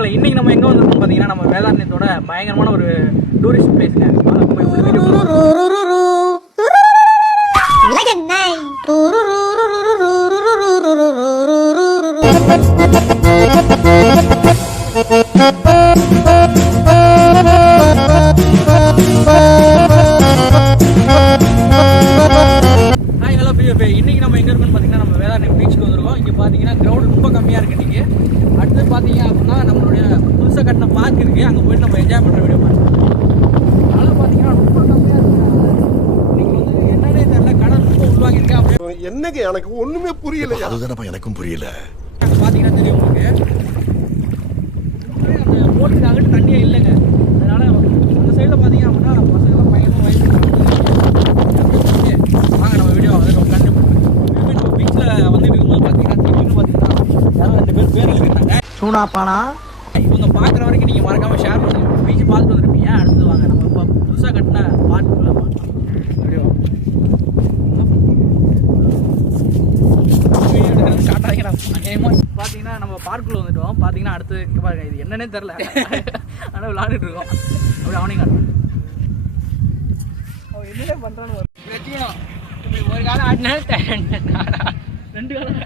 மக்களே, இன்னைக்கு நம்ம எங்க வந்திருக்கோம் பாத்தீங்கன்னா நம்ம வேதாரண்யத்தோட பயங்கரமான ஒரு டூரிஸ்ட் பிளேஸ்ங்க. இன்னைக்கு நம்ம எங்க இருக்கோம்னு பாத்தீங்கன்னா நம்ம வேதாரண்யம் பீச்சுக்கு வந்திருக்கோம். இங்க பாத்தீங்கன்னா கிரௌண்ட் ரொம்ப கம்மியா இருக்கு. இன்னைக்கு அடுத்து பாத்தீங்க அப்படின்னா நம்மளுடைய புதுசா கட்டின பார்க் இருக்கு. அங்க போயிட்டு நம்ம என்ஜாய் பண்ற வீடியோ பாருங்க. அதனால பாத்தீங்கன்னா ரொம்ப கம்மியா இருக்கு. இன்னைக்கு வந்து என்னன்னே தெரியல, கடல் ரொம்ப உள்வாங்கி இருக்கு. அப்படியே என்னங்க எனக்கு ஒண்ணுமே புரியல. அதுதானப்பா எனக்கும் புரியல. அங்க பாத்தீங்கன்னா தெரியும் உங்களுக்கு, அந்த போட்டுக்கு அங்கிட்டு தண்ணியே இல்லைங்க. அதனால அந்த சைடுல பாத்தீங்க அப்படின்னா பசங்க பயங்கரமா வயசு வாங்க நம்ம வீடியோ வந்து நம்ம கண்டு நம்ம பீச்ல வந்துட்டு இருக்கும்போது பாத்தீங்கன்னா திடீர்னு பாத்தீங்கன்னா யாரும் 2 பேர் எழுதிருந்தாங்க. சூடாப்பானா இவங்க பாக்குற வரைக்கும் நீங்க மறக்காம ஷேர் பண்ணுங்க. பீச் பார்த்துட்டு வந்துருப்பீங்க. அடுத்து வாங்க நம்ம இப்போ புதுசா கட்டின பார்க் வீடியோ பாத்தீங்கன்னா நம்ம பார்க்குள்ள வந்துட்டோம். பாத்தீங்கன்னா அடுத்து இங்க பாருங்க, இது என்னன்னே தெரியல, ஆனா விளையாண்டுட்டு இருக்கோம். அப்படி அவனையும் காட்டுறேன். அவன் என்னடே பண்றான்னு ஒரு காலம் ஆடினா 2 காலம்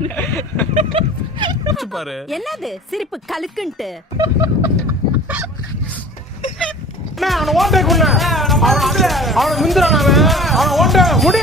பாரு. என்னது சிரிப்பு கலுக்குன்ட்டு அவனை ஓட்டை கொண்டு அவனை முந்திரான அவனை ஓட்ட முடி